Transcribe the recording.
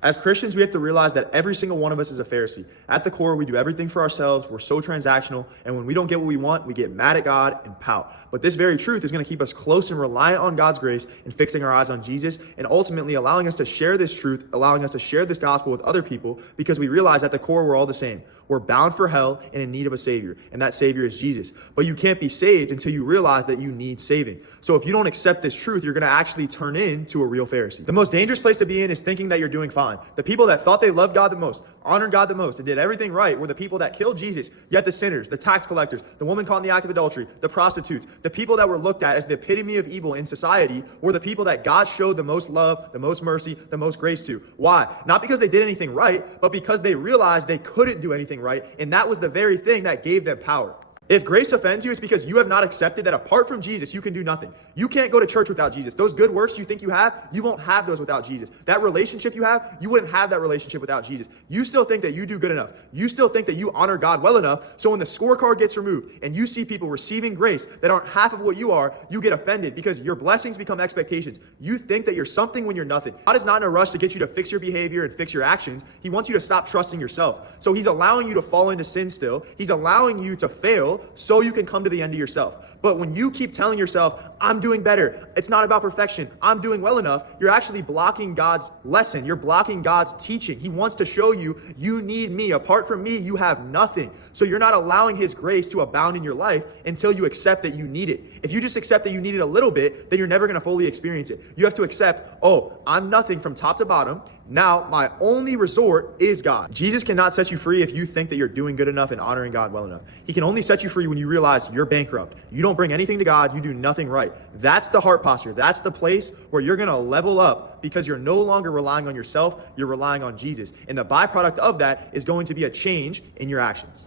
As Christians, we have to realize that every single one of us is a Pharisee. At the core, we do everything for ourselves. We're so transactional. And when we don't get what we want, we get mad at God and pout. But this very truth is going to keep us close and reliant on God's grace and fixing our eyes on Jesus and ultimately allowing us to share this truth, allowing us to share this gospel with other people because we realize at the core, we're all the same. We're bound for hell and in need of a savior. And that savior is Jesus. But you can't be saved until you realize that you need saving. So if you don't accept this truth, you're going to actually turn into a real Pharisee. The most dangerous place to be in is thinking that you're doing fine. The people that thought they loved God the most, honored God the most, and did everything right were the people that killed Jesus. Yet the sinners, the tax collectors, the woman caught in the act of adultery, the prostitutes, the people that were looked at as the epitome of evil in society were the people that God showed the most love, the most mercy, the most grace to. Why? Not because they did anything right, but because they realized they couldn't do anything right, and that was the very thing that gave them power. If grace offends you, it's because you have not accepted that apart from Jesus, you can do nothing. You can't go to church without Jesus. Those good works you think you have, you won't have those without Jesus. That relationship you have, you wouldn't have that relationship without Jesus. You still think that you do good enough. You still think that you honor God well enough. So when the scorecard gets removed and you see people receiving grace that aren't half of what you are, you get offended because your blessings become expectations. You think that you're something when you're nothing. God is not in a rush to get you to fix your behavior and fix your actions. He wants you to stop trusting yourself. So he's allowing you to fall into sin still. He's allowing you to fail so you can come to the end of yourself. But when you keep telling yourself, I'm doing better, it's not about perfection, I'm doing well enough, you're actually blocking God's lesson. You're blocking God's teaching. He wants to show you, you need me. Apart from me, you have nothing. So you're not allowing his grace to abound in your life until you accept that you need it. If you just accept that you need it a little bit, then you're never going to fully experience it. You have to accept, oh, I'm nothing from top to bottom. Now, my only resort is God. Jesus cannot set you free if you think that you're doing good enough and honoring God well enough. He can only set you free when you realize you're bankrupt. You don't bring anything to God. You do nothing right. That's the heart posture. That's the place where you're going to level up because you're no longer relying on yourself. You're relying on Jesus. And the byproduct of that is going to be a change in your actions.